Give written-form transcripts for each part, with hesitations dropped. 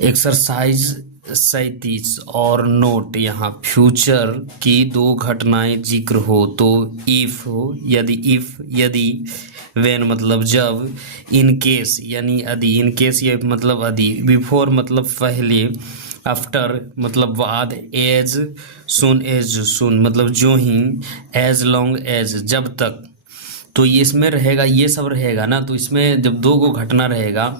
Exercise 37 और note, यहाँ future की दो घटनाएं जिक्र हो तो इफ हो, यदि वेन मतलब जब, इन केस यानी यदि, इन केस ये मतलब यदि, बिफोर मतलब पहले, आफ्टर मतलब बाद, एज सुन मतलब जो ही, एज लॉन्ग एज जब तक। तो ये इसमें रहेगा, ये सब रहेगा ना, तो इसमें जब दो गो घटना रहेगा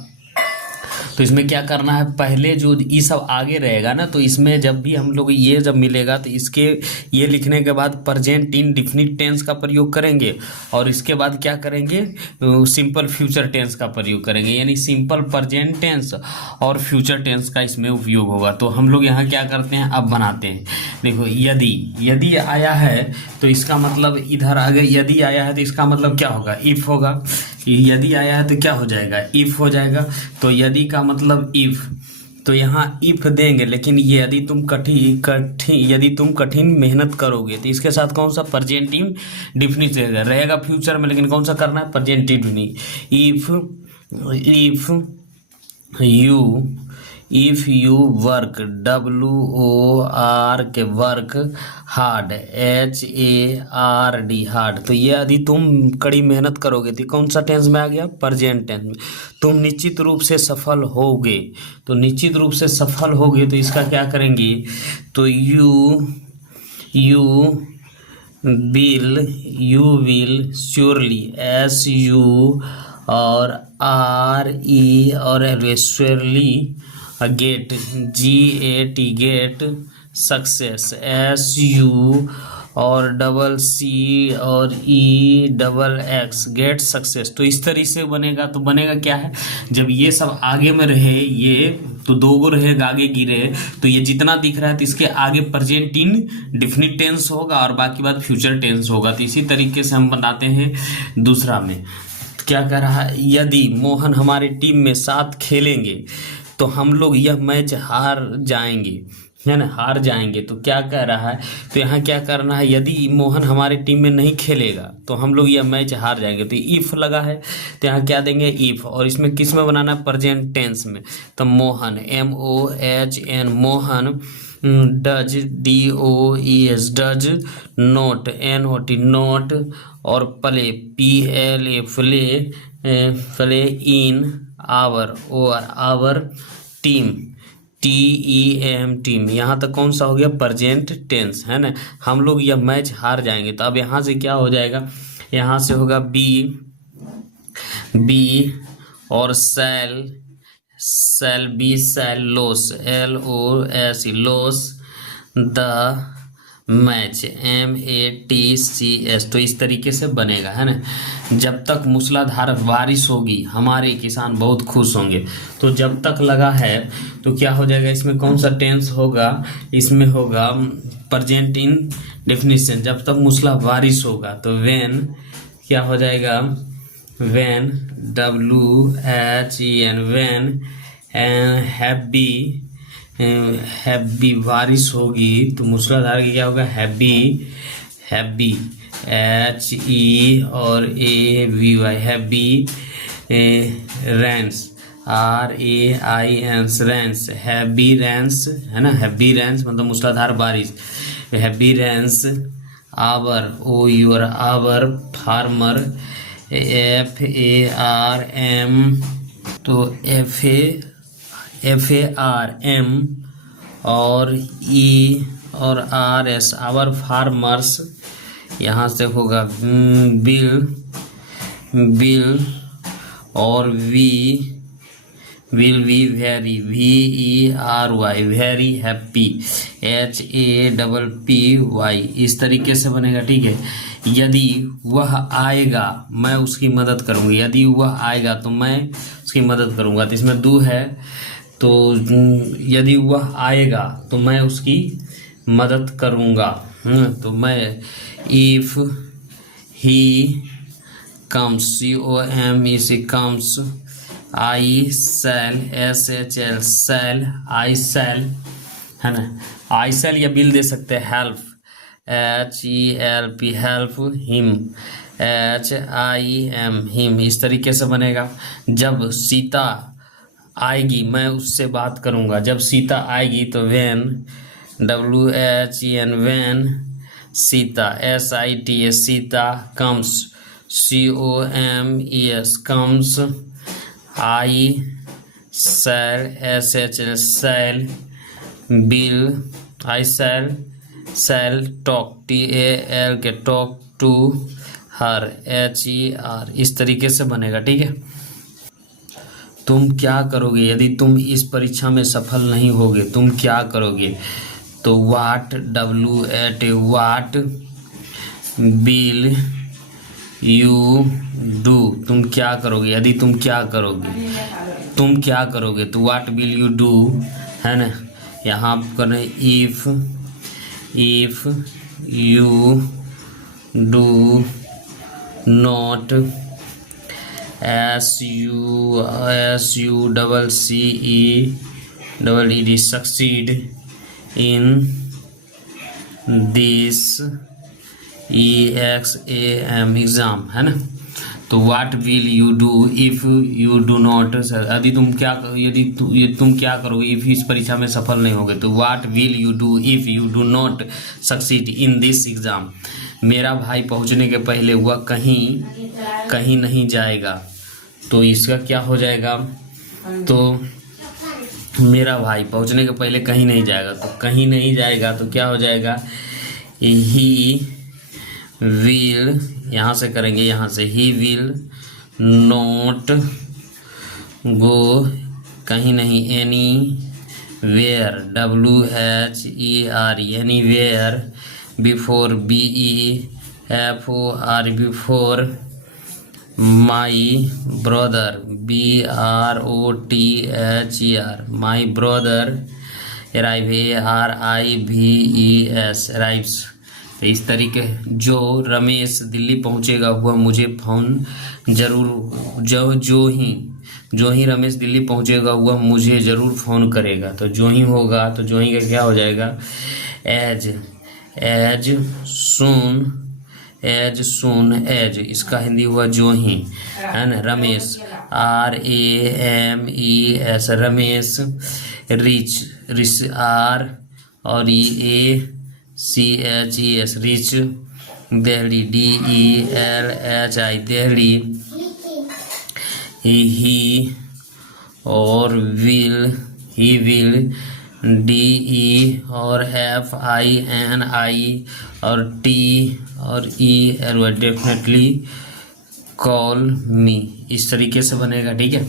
तो इसमें क्या करना है, पहले जो ये सब आगे रहेगा ना, तो इसमें जब भी हम लोग ये जब मिलेगा तो इसके ये लिखने के बाद प्रेजेंट इंडेफिनिट टेंस का प्रयोग करेंगे और इसके बाद क्या करेंगे, सिंपल फ्यूचर टेंस का प्रयोग करेंगे, यानी सिंपल प्रेजेंट टेंस और फ्यूचर टेंस का इसमें उपयोग होगा। तो हम लोग यहाँ क्या करते हैं, अब बनाते हैं। देखो यदि आया है तो इसका मतलब इधर आगे यदि आया है तो इसका मतलब क्या होगा, इफ होगा। यदि आया है तो क्या हो जाएगा, इफ हो जाएगा। तो यदि का मतलब इफ, तो यहाँ इफ देंगे, लेकिन यदि तुम कठिन मेहनत करोगे तो इसके साथ कौन सा प्रेजेंट इंडेफिनिट रहेगा फ्यूचर में, लेकिन कौन सा करना है, present indefinite. If you if you work, WOR के वर्क, हार्ड, HARD हार्ड, तो ये यदि तुम कड़ी मेहनत करोगे तो कौन सा टेंस में आ गया, प्रेजेंट टेंस में। तुम निश्चित रूप से सफल होगे, तो निश्चित रूप से सफल होगे तो इसका क्या करेंगे, तो यू विल श्योरली, SU और RE और surely, get, GAT get, success, SU और CC और EXX गेट सक्सेस। तो इस तरह से बनेगा। तो बनेगा क्या है, जब ये सब आगे में रहे, ये तो दो गो रहेगा आगे गिरे, तो ये जितना दिख रहा है तो इसके आगे प्रेजेंट इंडेफिनिट टेंस होगा और बाकी बात फ्यूचर टेंस होगा। तो इसी तरीके से हम बनाते हैं दूसरा में। क्या कह रहा है, यदि मोहन हमारी टीम में साथ खेलेंगे तो हम लोग यह मैच हार जाएंगे, है ना, हार जाएंगे। तो क्या कह रहा है, तो यहाँ क्या करना है, यदि मोहन हमारी टीम में नहीं खेलेगा तो हम लोग यह मैच हार जाएंगे। तो इफ लगा है तो यहाँ क्या देंगे, इफ, और इसमें किस में बनाना है, प्रेजेंट टेंस में। तो Mohan, MOHN Mohan, does, DOES does, not, NOT not, और play, PLA play in our team, TEM team. यहाँ तक कौन सा हो गया, प्रेजेंट टेंस, है ना। हम लोग यह मैच हार जाएंगे। तो अब यहाँ से क्या हो जाएगा, यहाँ से होगा बी और shall be, shall lose, LOS lose, the match, MATCS। तो इस तरीके से बनेगा, है ना। जब तक मूसलाधार बारिश होगी हमारे किसान बहुत खुश होंगे। तो जब तक लगा है तो क्या हो जाएगा, इसमें कौन सा टेंस होगा, इसमें होगा प्रेजेंट इंडेफिनिट। जब तक मूसला बारिश होगा तो व्हेन क्या हो जाएगा, व्हेन, WHEN व्हेन हैप्पी बारिश होगी तो मूसलाधार की क्या होगा, हैप्पी HE और ABY happy, Reigns, RAINS Reigns, happy Reigns, है ना, हैप्पी रेंस मतलब मूसलाधार बारिश, happy Reigns, our, OUR our, farmer, FARM, तो FARM और E और RS आवर फार्मर्स। यहाँ से होगा बिल और will be very, VERY very happy, HAPPY। इस तरीके से बनेगा, ठीक है। यदि वह आएगा मैं उसकी मदद करूँगी, यदि वह आएगा तो मैं उसकी मदद करूँगा। तो इसमें दो है, तो यदि वह आएगा तो मैं उसकी मदद करूँगा। तो मैं, if he comes, COME comes, I shall, SHL shall, I shall, है ना, I shall या बिल दे सकते हैं, help, HELP help, him, HIM him. इस तरीके से बनेगा। जब सीता आएगी मैं उससे बात करूँगा। जब सीता आएगी तो when, WHEN, when Sita, SITA Sita, comes, COMES comes, I shall, SHL shall, will, I shall talk, TAL K talk to her, HER। इस तरीके से बनेगा, ठीक है। तुम क्या करोगे यदि तुम इस परीक्षा में सफल नहीं होगे, तुम क्या करोगे? तो वाट, WAT, what will you do, तुम क्या करोगे यदि तुम क्या करोगे, तुम क्या करोगे। तो वाट विल यू डू, है ना। यहाँ करें if you do not, SUCCEED succeed in this EXAM exam, है ना। तो what will you do if you do not, यदि तुम क्या करोगे इफ इस परीक्षा में सफल नहीं होगे। तो what will you do if you do not succeed in this exam. मेरा भाई पहुंचने के पहले वह कहीं नहीं जाएगा। तो इसका क्या हो जाएगा? तो मेरा भाई पहुंचने के पहले कहीं नहीं जाएगा, तो कहीं नहीं जाएगा तो क्या हो जाएगा? ही विल, यहाँ से करेंगे, यहाँ से ही विल नॉट गो, कहीं नहीं, anywhere, WHER anywhere, before, BEFOR before, my brother, BROTHER my brother, arrive, ARIVES arrives. तो इस तरीके जो रमेश दिल्ली पहुंचेगा वह मुझे फोन जरूर, जो ही रमेश दिल्ली पहुंचेगा वह मुझे ज़रूर फ़ोन करेगा। तो जो ही होगा, तो जो ही का क्या हो जाएगा? एज सून एज, इसका हिंदी हुआ जो ही, है ना। Ramesh, RAMES Ramesh, reach R और EACHES reach, Delhi DELHI Delhi, he और ही विल, DE और FINI और T और EL डेफिनेटली कॉल मी। इस तरीके से बनेगा, ठीक है।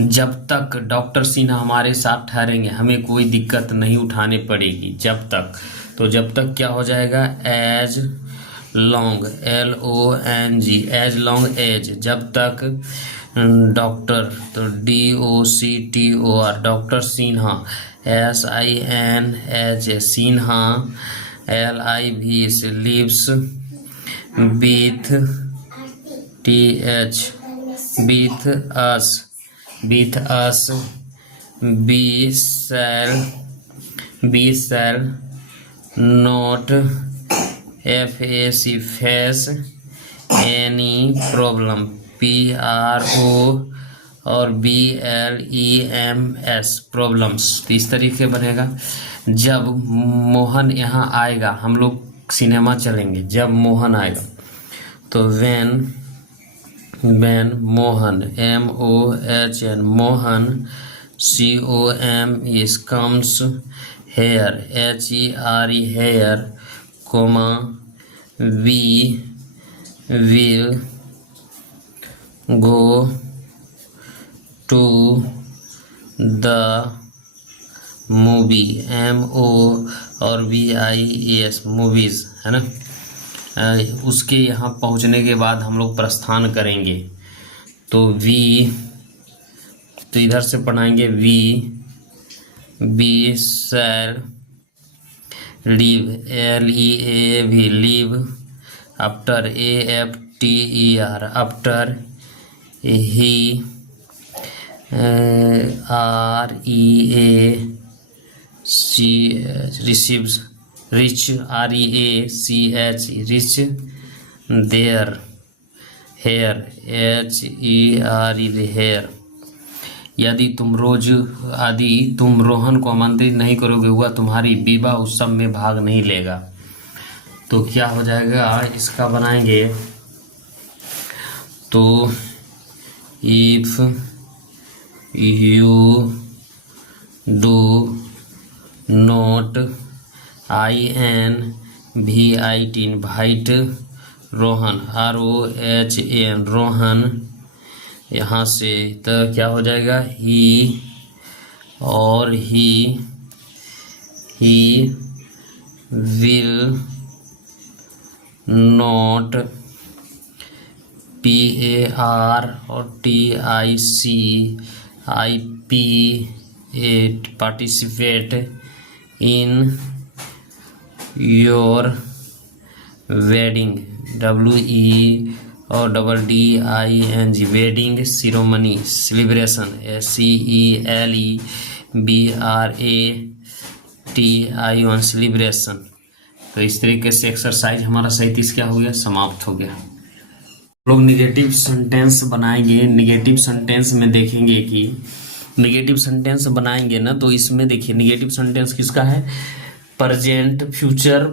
जब तक डॉक्टर सिन्हा हमारे साथ ठहरेंगे हमें कोई दिक्कत नहीं उठानी पड़ेगी। जब तक, तो जब तक क्या हो जाएगा? As long, LONG as long as, जब तक डॉक्टर, तो DOCTOR doctor Sinha, SINH Sinha, LIVES lives, with TH with us, we shall not, FAC face any problem, PRO और BLEMS प्रॉब्लम्स। तो इस तरीके बनेगा। जब मोहन यहाँ आएगा, हम लोग सिनेमा चलेंगे, जब मोहन आएगा, तो when Mohan, MOHN Mohan, COMES comes, here, HERE here, comma, we will go to the movie, MO और VIES मूवीज, है ना। उसके यहाँ पहुँचने के बाद हम लोग प्रस्थान करेंगे। तो तो इधर से पढ़ाएंगे we shall leave, LEAV leave, after, AFTER after, he REACH receives, reach REACH reach, there, here, HER here, यदि तुम रोहन को आमंत्रित नहीं करोगे, वह तुम्हारी विवाह उत्सव में भाग नहीं लेगा। तो क्या हो जाएगा, इसका बनाएंगे तो if you do not invite invite Rohan ROHN Rohan, यहाँ से तो क्या हो जाएगा, ही विल नॉट PAR और TICIP participate in your wedding WE और DDING wedding ceremony celebration CELEBRATION celebration. तो इस तरीके से एक्सरसाइज हमारा 37 क्या हो गया, समाप्त हो गया। लोग निगेटिव सेंटेंस बनाएंगे। निगेटिव सेंटेंस में देखेंगे कि निगेटिव सेंटेंस बनाएंगे ना, तो इसमें देखिए निगेटिव सेंटेंस किसका है, प्रेजेंट फ्यूचर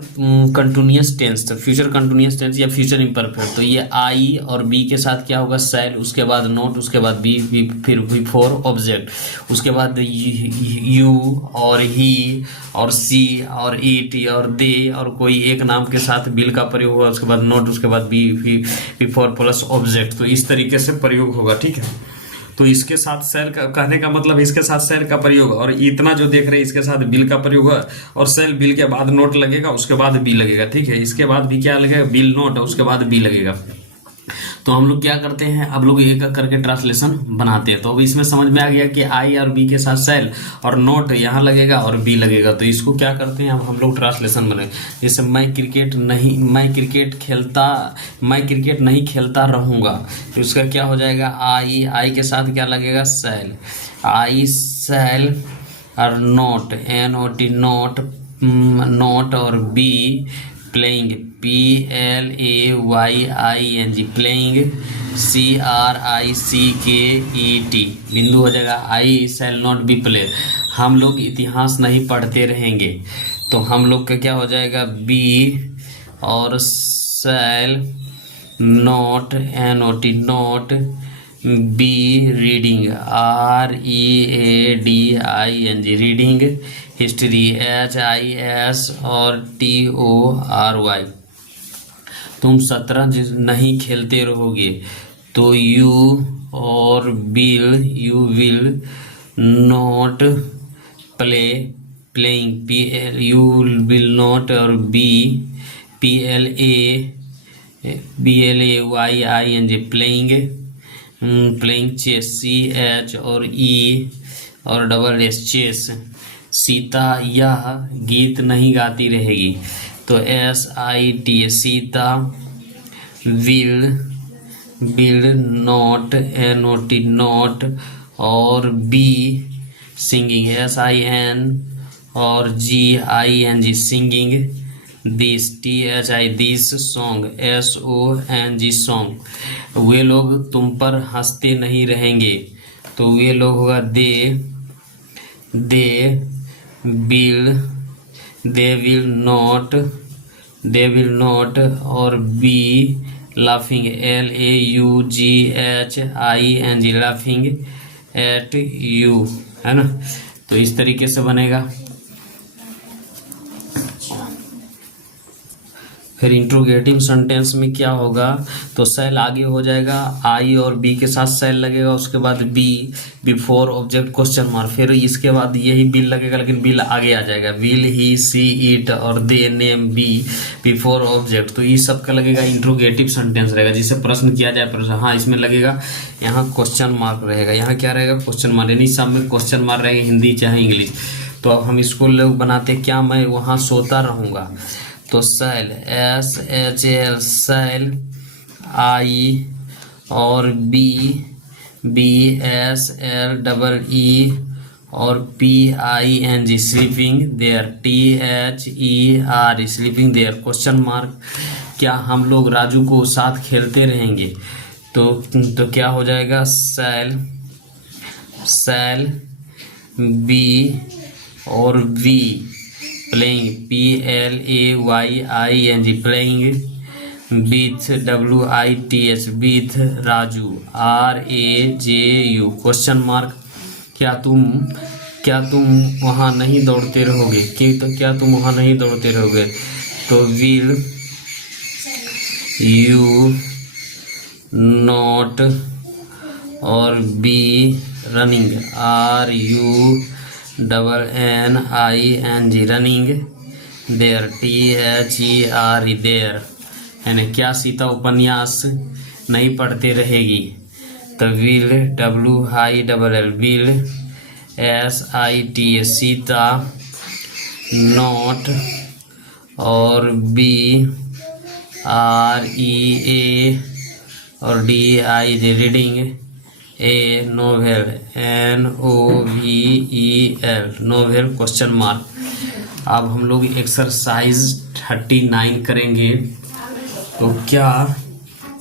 कंटिन्यूअस टेंस, तो फ्यूचर कंटिन्यूअस टेंस या फ्यूचर इम्परफेक्ट। तो ये आई और बी के साथ क्या होगा, शैल, उसके बाद नॉट, उसके बाद बी, फिर बिफोर ऑब्जेक्ट, उसके बाद यू और ही और सी और इट और दे और कोई एक नाम के साथ बिल का प्रयोग होगा, उसके बाद नॉट, उसके बाद बी बिफोर प्लस ऑब्जेक्ट। तो इस तरीके से प्रयोग होगा, ठीक है। तो इसके साथ सेल का कहने का मतलब इसके साथ सेल का प्रयोग, और इतना जो देख रहे हैं इसके साथ बिल का प्रयोग है, और सेल बिल के बाद नोट लगेगा, उसके बाद बी लगेगा, ठीक है। इसके बाद भी क्या लगेगा, बिल नोट, उसके बाद बी लगेगा। तो हम लोग क्या करते हैं, अब लोग एक एक करके ट्रांसलेशन बनाते हैं। तो अब इसमें समझ में आ गया कि आई और बी के साथ सेल और नोट यहाँ लगेगा और बी लगेगा। तो इसको क्या करते हैं, अब हम लोग ट्रांसलेशन बने। जैसे मैं क्रिकेट नहीं खेलता रहूँगा, तो इसका क्या हो जाएगा, आई के साथ क्या लगेगा, सेल, आई सेल और नोट NOT नोट और be playing PLAYING playing CRICKET बिंदु हो जाएगा, आई शैल नॉट बी प्ले। हम लोग इतिहास नहीं पढ़ते रहेंगे, तो हम लोग का क्या हो जाएगा, बी और shall not NOT not be reading READING reading, history HIS और TORY। तुम शतरंज नहीं खेलते रहोगे, तो you will not playing you will not और be PLAYING playing chess CH और E और SS चेस। सीता यह गीत नहीं गाती रहेगी, तो SIT Sita will not NOT not और बी सिंगिंग SIN और GING singing this THI this song SONG song. वे लोग तुम पर हंसते नहीं रहेंगे, तो वे लोग होगा दे विल नॉट और B laughing LAUGHING laughing at you, है ना। तो इस तरीके से बनेगा। फिर इंट्रोगेटिव सेंटेंस में क्या होगा, तो सेल आगे हो जाएगा, आई और बी के साथ सेल लगेगा, उसके बाद be before object question mark, फिर इसके बाद यही बिल लगेगा, लेकिन बिल आगे आ जाएगा, विल ही सी इट और दे नेम बी बिफोर ऑब्जेक्ट। तो ये सब का लगेगा इंट्रोगेटिव सेंटेंस रहेगा, जिसे प्रश्न किया जाए प्रश्न, हाँ इसमें लगेगा, यहाँ क्वेश्चन मार्क रहेगा, यहाँ क्या रहेगा, क्वेश्चन मार्क, यानी सब में क्वेश्चन मार्क रहेगा, हिंदी चाहे इंग्लिश। तो अब हम इसको लोग बनाते, क्या मैं वहाँ सोता रहूँगा, तो सेल SHL सेल आई और बी SLEE और PING sleeping there THER sleeping there question mark. क्या हम लोग राजू को साथ खेलते रहेंगे, तो क्या हो जाएगा, सेल शैल बी और we playing PLAYING playing with WITH with Raju RAJU question mark. क्या तुम वहाँ नहीं दौड़ते रहोगे? क्या तुम वहाँ नहीं दौड़ते रहोगे? तो विल यू नॉट और be running RUNNING running there THERE there. यानी क्या सीता उपन्यास नहीं पढ़ते रहेगी? तो will WILL will SIT Sita not और बी REA और DI reading a novel NOVEL novel question mark. अब हम लोग एक्सरसाइज 39 करेंगे। तो क्या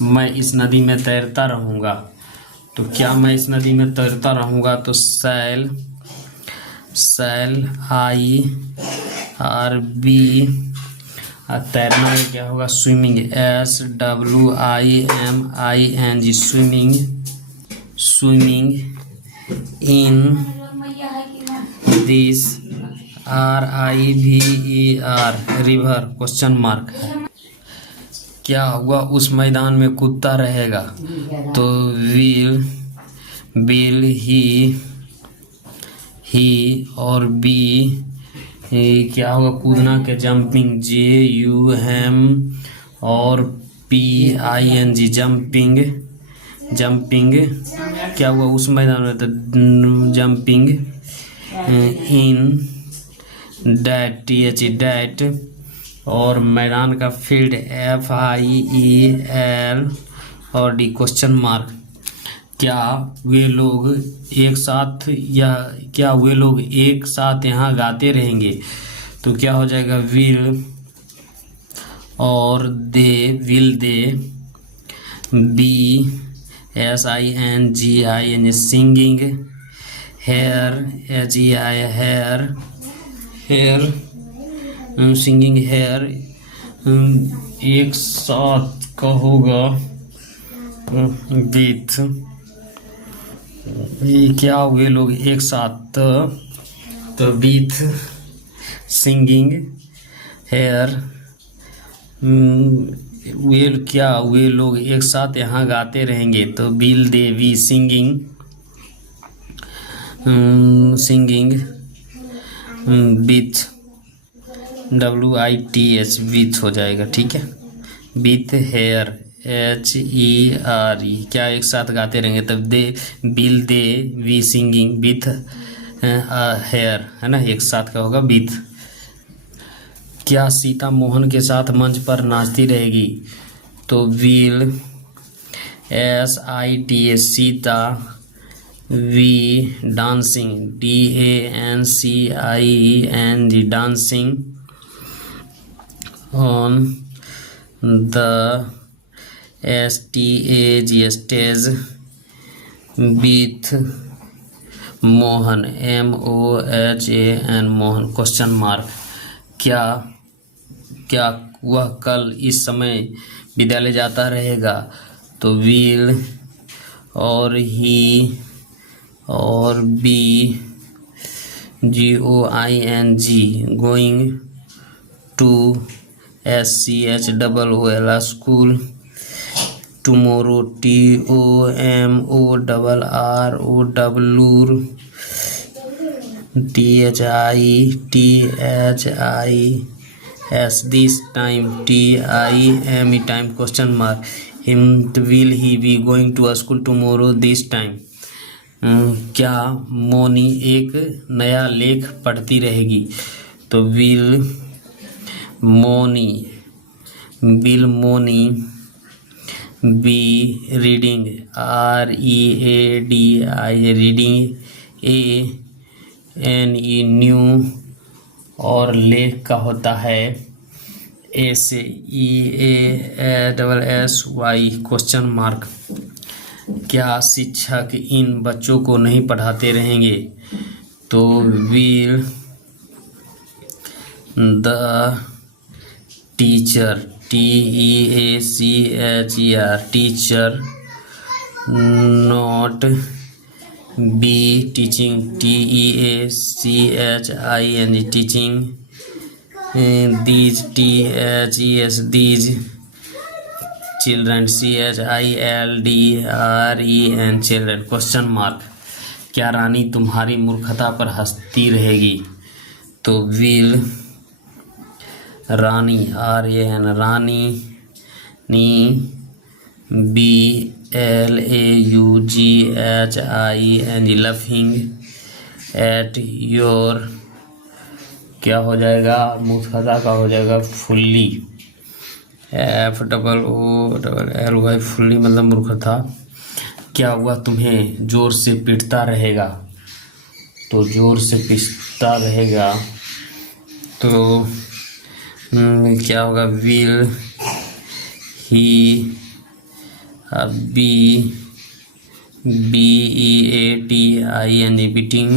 मैं इस नदी में तैरता रहूँगा? तो क्या मैं इस नदी में तैरता रहूँगा? तो शैल IRB तैरना में क्या होगा? Swimming SWIMING swimming in this RIVER river question mark. क्या हुआ? उस मैदान में कूदता रहेगा। तो विल ही और बी क्या होगा? कूदना के जंपिंग JUM और PING जंपिंग क्या हुआ? उस मैदान में तो जंपिंग इन डैट और मैदान का फील्ड FIEL और D क्वेश्चन मार्क। क्या वे लोग एक साथ यहाँ गाते रहेंगे? तो क्या हो जाएगा? Will they be SINGING singing here singing here एक साथ का होगा विथ क्या वे लोग एक साथ? तो विथ सिंगिंग हेयर वे लोग एक साथ यहाँ गाते रहेंगे? तो will they be singing with WITH with हो जाएगा। ठीक है, विथ हेयर HERE क्या एक साथ गाते रहेंगे? तब will they be singing with here है ना, एक साथ का होगा विथ। क्या सीता मोहन के साथ मंच पर नाचती रहेगी? तो will SITA Sita be dancing DANCING dancing on the STAG stage with Mohan MOHAN Mohan question mark. क्या वह कल इस समय विद्यालय जाता रहेगा? तो विल और ही और be GOING going to SCHOOL school tomorrow TOMORROW THITHIS this time TIME time question mark. Will he be going to school tomorrow this time? क्या मोनी एक नया लेख पढ़ती रहेगी? तो will Moni be reading READI reading ANE new और लेख का होता है SEASSY क्वेश्चन मार्क। क्या शिक्षक इन बच्चों को नहीं पढ़ाते रहेंगे? तो will the teacher TEACHER teacher not be teaching TEACHING teaching these these children CHILDREN children question mark. क्या रानी तुम्हारी मूर्खता पर हंसती रहेगी? तो will Rani RAN Rani knee BLAUGHING laughing at your, क्या हो जाएगा मूर्खता का हो जाएगा फुल्ली FOOLY फुल्ली मतलब मूर्खता। क्या हुआ तुम्हें जोर से पीटता रहेगा? तो जोर से पीटता रहेगा तो क्या होगा will he BEATING beating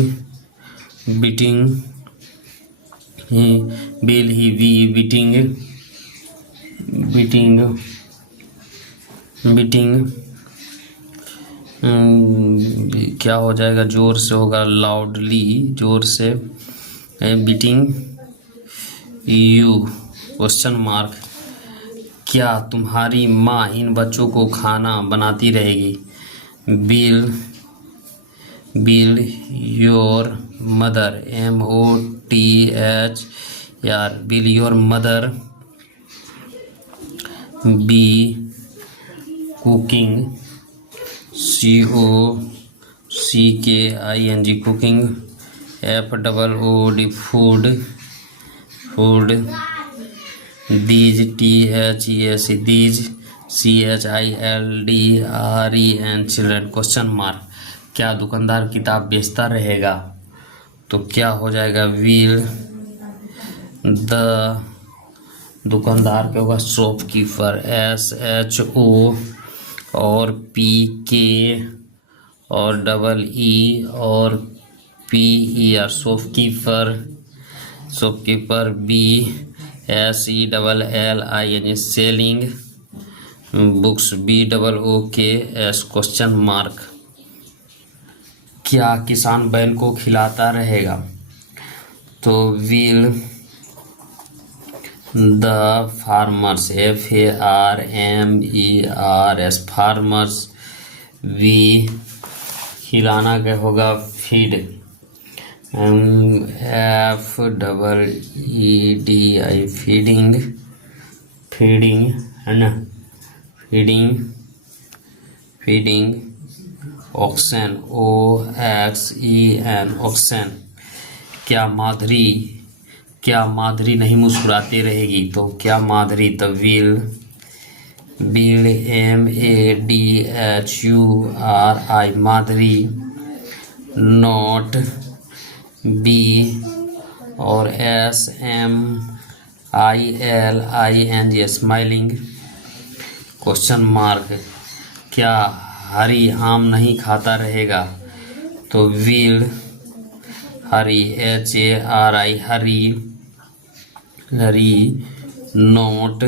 beating will he be beating beating beating क्या हो जाएगा जोर से होगा लाउडली जोर से बीटिंग यू क्वेश्चन मार्क। क्या तुम्हारी माँ इन बच्चों को खाना बनाती रहेगी? Will your mother MOTHR will your mother be cooking COCKING cooking FOOD food these THES these CHILDREN children question mark. क्या दुकानदार किताब बेचता रहेगा? तो क्या हो जाएगा विल द दुकानदार क्या होगा शॉपकीपर SHO और PK और EE और PER shopkeeper BSELLING selling books BOOKS question mark. क्या किसान बैल को खिलाता रहेगा? तो will the farmers FARMERS farmers be खिलाना क्या होगा फीड FEEDI फीडिंग फीडिंग है ना फीडिंग ऑक्सन OXEN ऑक्सन। क्या माधुरी नहीं मुस्कुराती रहेगी? तो क्या माधुरी तो will MADHURI Madhuri not be और SMILING स्माइलिंग क्वेश्चन मार्क। क्या हरी आम नहीं खाता रहेगा? तो will Hari HARI Hari note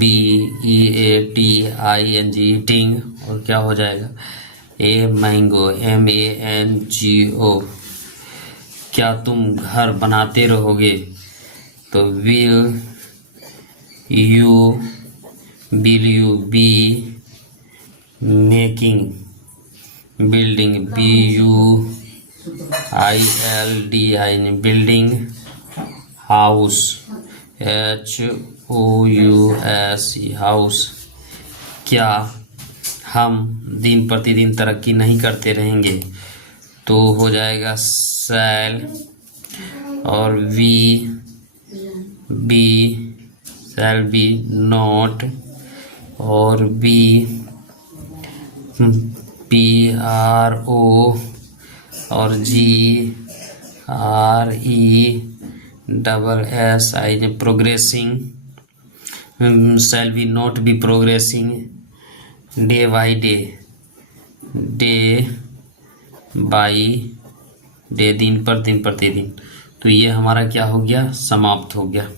BEATING eating और क्या हो जाएगा मैंगो MANGO। क्या तुम घर बनाते रहोगे? तो will you be making building BUILDING building house HOUSE house. क्या हम दिन प्रतिदिन तरक्की नहीं करते रहेंगे? तो हो जाएगा शैल और शैल बी नॉट और PRO और GRESSI progressing shall be not be progressing day by day day by day, दिन पर दिन प्रतिदिन। तो ये हमारा क्या हो गया, समाप्त हो गया।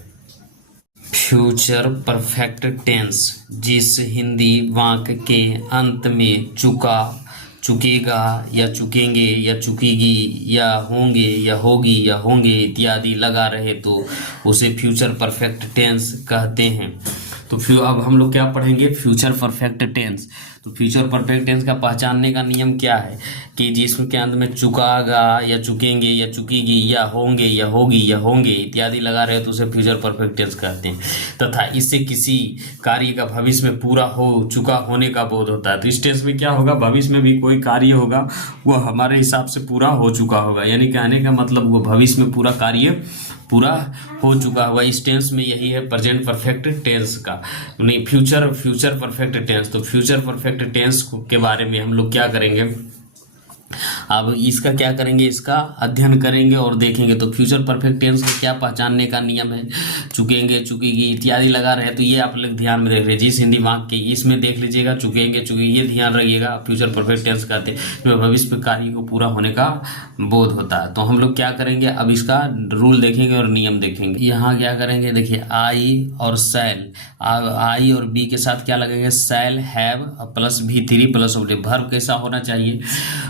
फ्यूचर परफेक्ट टेंस, जिस हिंदी वाक्य के अंत में चुका, चुकेगा या चुकेंगे या चुकेगी या होंगे या होगी या होंगे इत्यादि लगा रहे तो उसे फ्यूचर परफेक्ट टेंस कहते हैं। तो अब हम लोग क्या पढ़ेंगे, फ्यूचर परफेक्ट टेंस। तो फ्यूचर परफेक्ट टेंस का पहचानने का नियम क्या है कि जिसके अंत में चुकागा या चुकेंगे या चुकेगी या होंगे या होगी या होंगे इत्यादि लगा रहे तो उसे फ्यूचर परफेक्ट टेंस कहते हैं, तथा इससे किसी कार्य का भविष्य में पूरा हो चुका होने का बोध होता है। तो इस टेंस में क्या होगा, भविष्य में भी कोई कार्य होगा वो हमारे हिसाब से पूरा हो चुका होगा, यानी कहने का मतलब वो भविष्य में पूरा कार्य पूरा हो चुका हुआ। इस टेंस में यही है प्रेजेंट परफेक्ट टेंस का, नहीं फ्यूचर परफेक्ट टेंस। तो फ्यूचर परफेक्ट टेंस के बारे में हम लोग क्या करेंगे, अब इसका क्या करेंगे, इसका अध्ययन करेंगे और देखेंगे। तो फ्यूचर परफेक्ट टेंस का क्या पहचानने का नियम है, चुकेंगे चुकेगी इत्यादि लगा रहे तो ये आप लोग ध्यान में देख रहे, जिस हिंदी वाक्य के इसमें देख लीजिएगा चुकेंगे चुकेगी, ये ध्यान रखिएगा। फ्यूचर परफेक्ट टेंस कहते हैं जो भविष्य में कार्य को पूरा होने का बोध होता है। तो हम लोग क्या करेंगे, अब इसका रूल देखेंगे और नियम देखेंगे। यहाँ क्या करेंगे, देखिए आई और सैल, आई और बी के साथ क्या लगेंगे, shall have plus V3 plus verb कैसा होना चाहिए,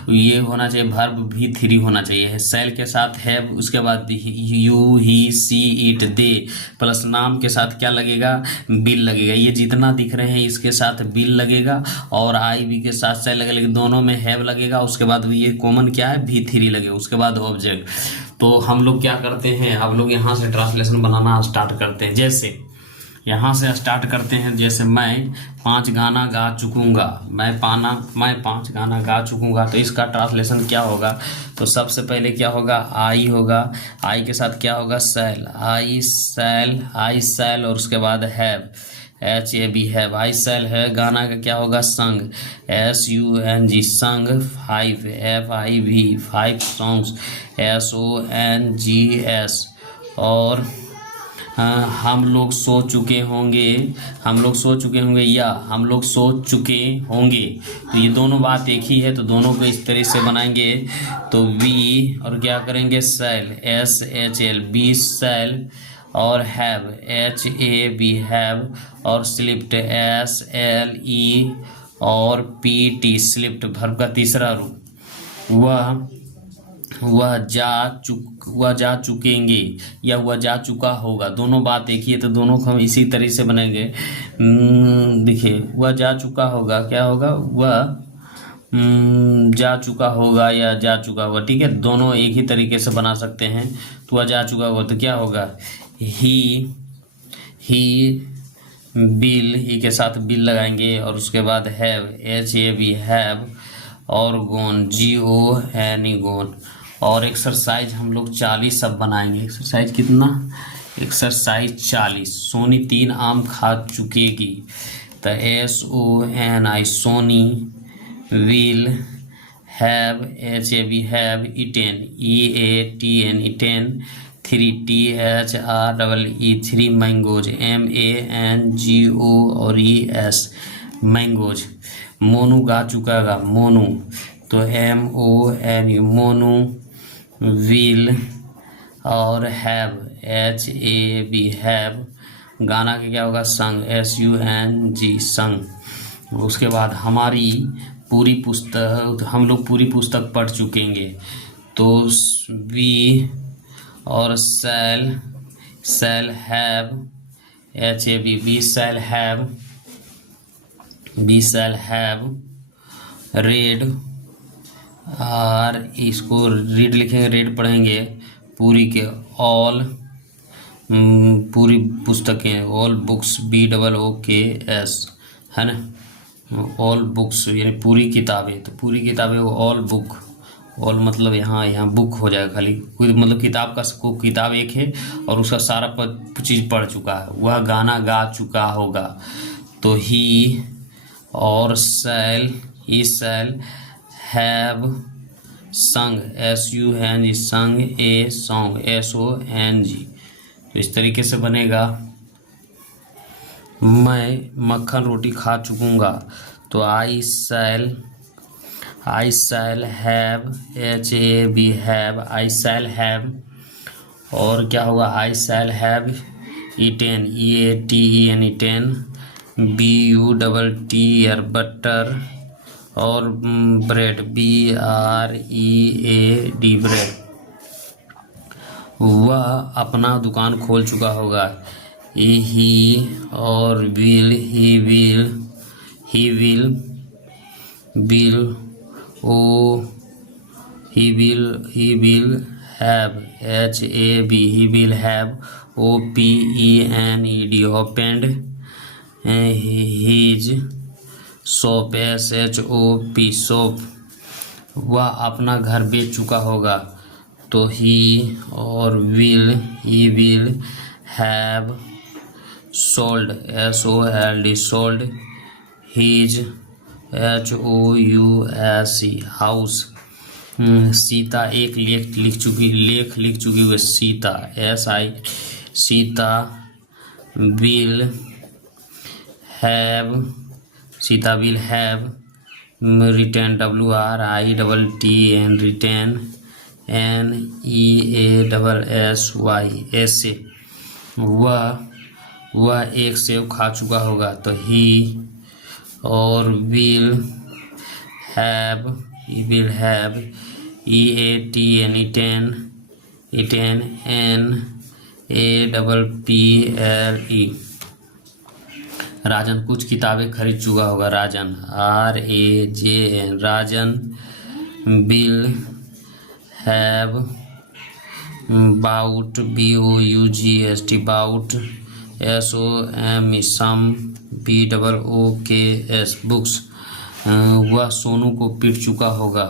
ये होना चाहिए वर्ब V3 होना चाहिए। सेल के साथ है, उसके बाद you he see it they plus नाम के साथ क्या लगेगा, बिल लगेगा। ये जितना दिख रहे हैं इसके साथ बिल लगेगा और आई बी के साथ सेल लगेगा, लेकिन दोनों में हैव लगेगा। उसके बाद ये कॉमन क्या है, V3 लगेगा। उसके बाद ऑब्जेक्ट। तो हम लोग क्या करते हैं, अब लोग यहाँ से ट्रांसलेशन बनाना स्टार्ट करते हैं। जैसे यहाँ से स्टार्ट करते हैं, जैसे मैं 5 गाना गा चुकूंगा, मैं 5 गाना गा चुकूंगा। तो इसका ट्रांसलेशन क्या होगा, तो सबसे पहले क्या होगा, आई होगा, आई के साथ क्या होगा, सेल, आई सेल और उसके बाद have, HAV have, I shall है। गाना का क्या होगा, संग, SUNG संग। 5 FIV 5 सॉन्ग्स, SONGS। और हम लोग सो चुके होंगे, हम लोग सो चुके होंगे या हम लोग सो चुके होंगे। तो ये दोनों बात एक ही है, तो दोनों को इस तरह से बनाएंगे। तो वी और क्या करेंगे, सेल, SHL, बी सेल और हैव, HAV हैव और स्लिप्ट, SLE और PT स्लिप्ट वर्ब का तीसरा रूप। वह जा चुकेंगे या वह जा चुका होगा, दोनों बात एक ही है, तो दोनों को हम इसी तरह से बनाएंगे। देखिए वह जा चुका होगा, क्या होगा, वह जा चुका होगा या जा चुका होगा, ठीक है, दोनों एक ही तरीके से बना सकते हैं। तो वह जा चुका होगा तो क्या होगा, ही बिल, ही के साथ बिल लगाएंगे और उसके बाद हैव, HAV हैव और गोन, GON गोन। और एक्सरसाइज हम लोग 40 सब बनाएंगे। एक्सरसाइज कितना, एक्सरसाइज 40। सोनी 3 आम खा चुकेगी, तो SONI Soni will have, HAV have eaten, EATN eaten. 3 THREE 3 mangoes, MANGO और ES मैंगोज। मोनू गा चुकागा, मोनू, तो MONU मोनू विल और हैव, HAV हैव। गाना के क्या होगा, संग, SUNG संग। उसके बाद हमारी पूरी पुस्तक, हम लोग पूरी पुस्तक पढ़ चुकेंगे। तो वी और shall have, HAV we shall have read, और इसको रीड लिखेंगे, रेड पढ़ेंगे पूरी के, ऑल पूरी पुस्तकें, ऑल बुक्स, BOOKS है ना, ऑल बुक्स यानी पूरी किताबें। तो पूरी किताबें वो ऑल बुक, ऑल मतलब यहाँ बुक हो जाएगा खाली, कोई मतलब किताब का किताब एक है और उसका सारा चीज़ पढ़ चुका है। वह गाना गा चुका होगा, तो ही और ही शैल हैव संग, SUNG संग, ए सॉन्ग, SONG। तो इस तरीके से बनेगा। मैं मक्खन रोटी खा चुकूंगा, तो I I shall have, HAV have, I shall have. और क्या होगा, I shall have eaten, EATEN eaten, BUTT butter. और ब्रेड, BREAD ब्रेड। वह अपना दुकान खोल चुका होगा। ही और will, he will oh he will have, HAV, he will have, OPENED opened his shop, SHOP shop। वह अपना घर बेच चुका होगा। तो ही और he will have sold, SOLD sold his, HOUSE house। Sita एक लेख लिख चुकी हुई Sita, SI Sita will have, Sita will have return, WRITTEN return, NEASSY ऐसे। वह एक सेव खा चुका होगा। तो ही और will have, EATEN eaten, NAPPLE Rajan कुछ किताबें खरीद चुका होगा। Rajan, RAJN Rajan will have bought, BOUGST bought, SOME some, BOOKS books. वह सोनू को पीट चुका होगा।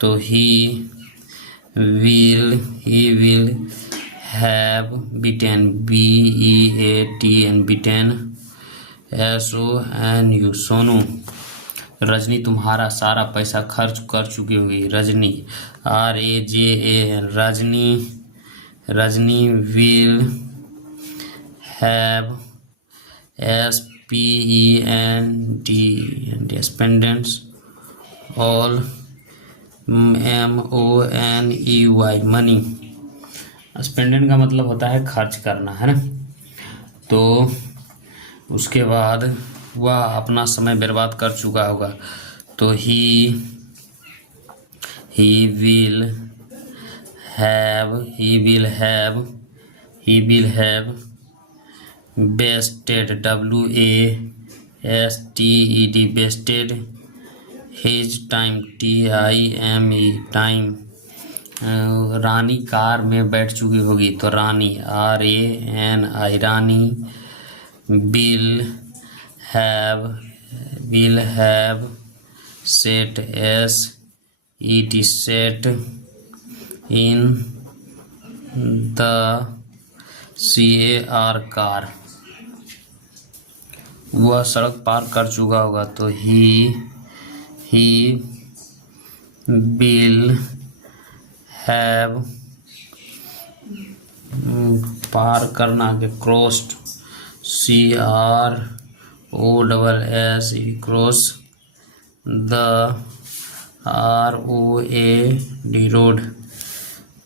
तो he will have beaten, BEATN beaten, SONU Sonu. Rajni तुम्हारा सारा पैसा खर्च कर चुकी होगी। Rajni, RAJAN Rajni will have SPENDENTS all, MONEY money. स्पेंडेंट का मतलब होता है खर्च करना, है ना। तो उसके बाद वह अपना समय बर्बाद कर चुका होगा। तो he will have wasted, WASTED wasted his time, TIME time. Rani car में बैठ चुकी होगी। तो Rani, RANI Rani will have set, SET set in the CAR car. वह सड़क पार कर चुका होगा। तो ही विल हैव पार करना के crossed, CROSS cross the ROAD road.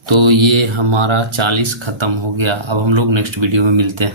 तो ये हमारा 40 ख़त्म हो गया। अब हम लोग नेक्स्ट वीडियो में मिलते हैं।